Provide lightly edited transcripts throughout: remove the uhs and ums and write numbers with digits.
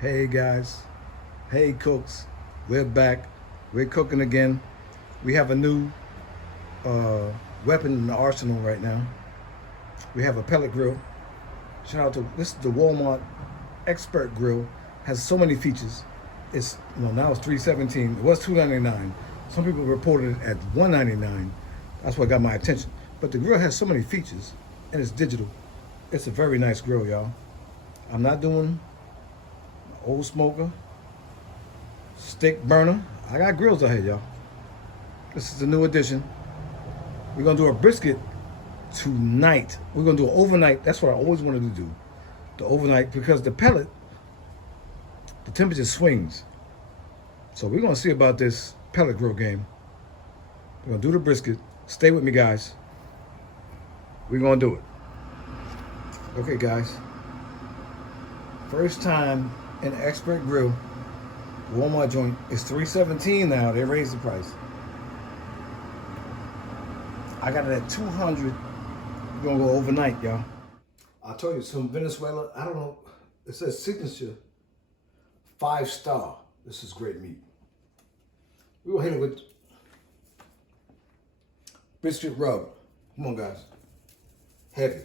Hey guys, hey cooks, we're back. We're cooking again. We have a new uh, weapon in the arsenal right now. We have a pellet grill. Shout out to this is the Walmart Expert Grill. Has so many features. It's now it's $317. It was $299. Some people reported it at $199. That's what got my attention. But the grill has so many features, and it's digital. It's a very nice grill, y'all. I'm not doing old smoker, stick burner. I got grills out here, y'all. This is the new addition. We're gonna do a brisket tonight. We're gonna do it overnight. That's what I always wanted to do. The overnight, because the pellet, the temperature swings. So we're gonna see about this pellet grill game. We're gonna do the brisket. Stay with me, guys. We're gonna do it. Okay, guys. First time in the Expert Grill, Walmart joint. It's $317 now. They raised the price. I got it at 200. We're gonna go overnight, y'all. I'll tell you, some Venezuela, I don't know. It says signature 5-star. This is great meat. We're gonna hit it with brisket rub. Come on, guys. Heavy.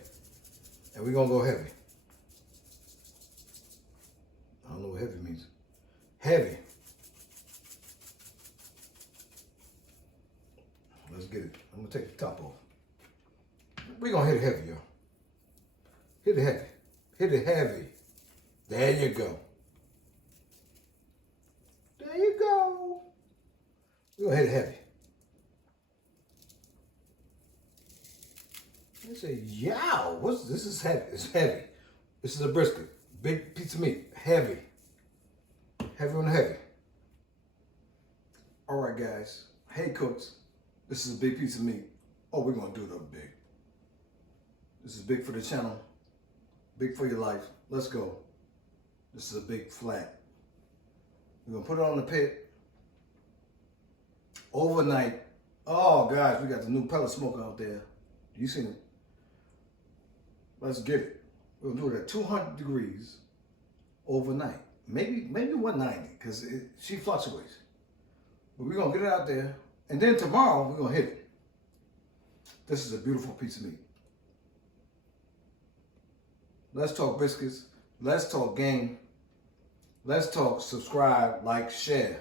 And we're gonna go heavy. I don't know what heavy means. Heavy. Let's get it. I'm gonna take the top off. We're gonna hit it heavy, y'all. Hit it heavy. Hit it heavy. There you go. There you go. We're gonna hit it heavy. They say, yow, what's this? Is heavy. It's heavy. This is a brisket. Big piece of meat. Heavy. Heavy on the heavy. All right, guys. Hey, cooks. This is a big piece of meat. Oh, we're going to do it up big. This is big for the channel. Big for your life. Let's go. This is a big flat. We're going to put it on the pit. Overnight. Oh, guys, we got the new pellet smoker out there. You seen it? Let's get it. We'll do it at 200 degrees overnight. Maybe 190, because she fluctuates. But we're going to get it out there. And then tomorrow, we're going to hit it. This is a beautiful piece of meat. Let's talk biscuits. Let's talk game. Let's talk subscribe, like, share.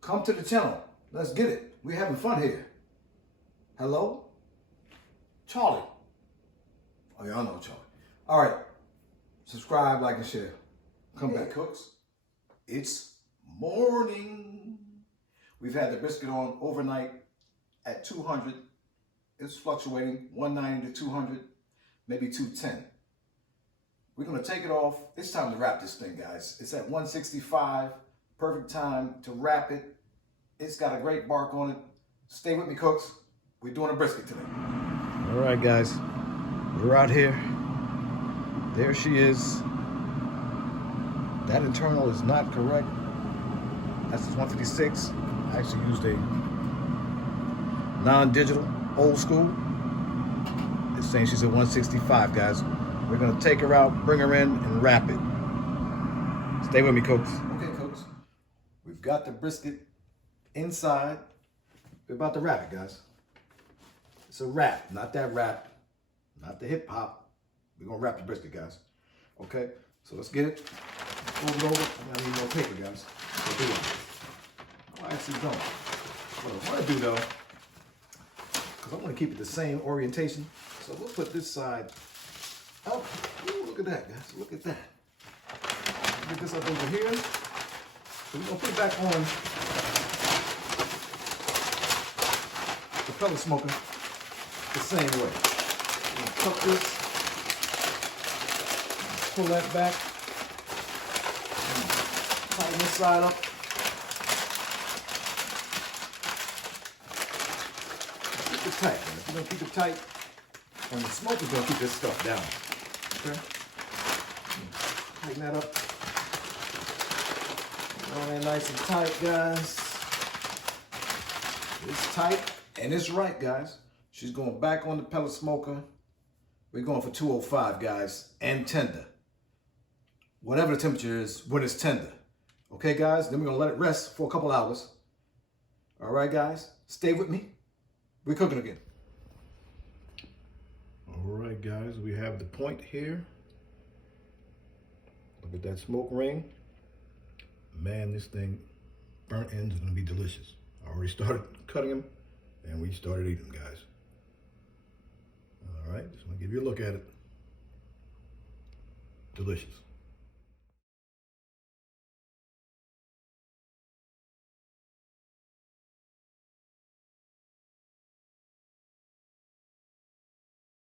Come to the channel. Let's get it. We're having fun here. Hello? Charlie. Oh, y'all know Charlie. All right. Subscribe, like, and share. Come back, cooks. It's morning. We've had the brisket on overnight at 200. It's fluctuating 190 to 200, maybe 210. We're going to take it off. It's time to wrap this thing, guys. It's at 165. Perfect time to wrap it. It's got a great bark on it. Stay with me, cooks. We're doing a brisket today. All right, guys. We're out here. There she is. That internal is not correct. That's 156. I actually used a non-digital, old school. It's saying she's at 165, guys. We're gonna take her out, bring her in, and wrap it. Stay with me, cooks. Okay, cooks. We've got the brisket inside. We're about to wrap it, guys. It's a wrap, not that rap, not the hip hop. We're gonna wrap the brisket, guys. Okay, so let's get it. Fold it over. I need more paper, guys. So do it. I actually don't. What I want to do, though, because I want to keep it the same orientation, so we'll put this side up. Ooh, look at that, guys. Look at that. Get this up over here. So we're going to put it back on the pellet smoker the same way. We're going to tuck this, pull that back, tighten this side up. Keep it tight, guys. You're gonna keep it tight, and the smoker's gonna keep this stuff down. Okay? Tighten that up. On there nice and tight, guys. It's tight and it's right, guys. She's going back on the pellet smoker. We're going for 205, guys, and tender. whatever the temperature is when it's tender. Okay, guys? Then we're gonna let it rest for a couple hours. All right, guys? Stay with me. We're cooking again. All right, guys, we have the point here. Look at that smoke ring. Man, this thing, burnt ends is gonna be delicious. I already started cutting them and we started eating them, guys. All right, just wanna give you a look at it. Delicious.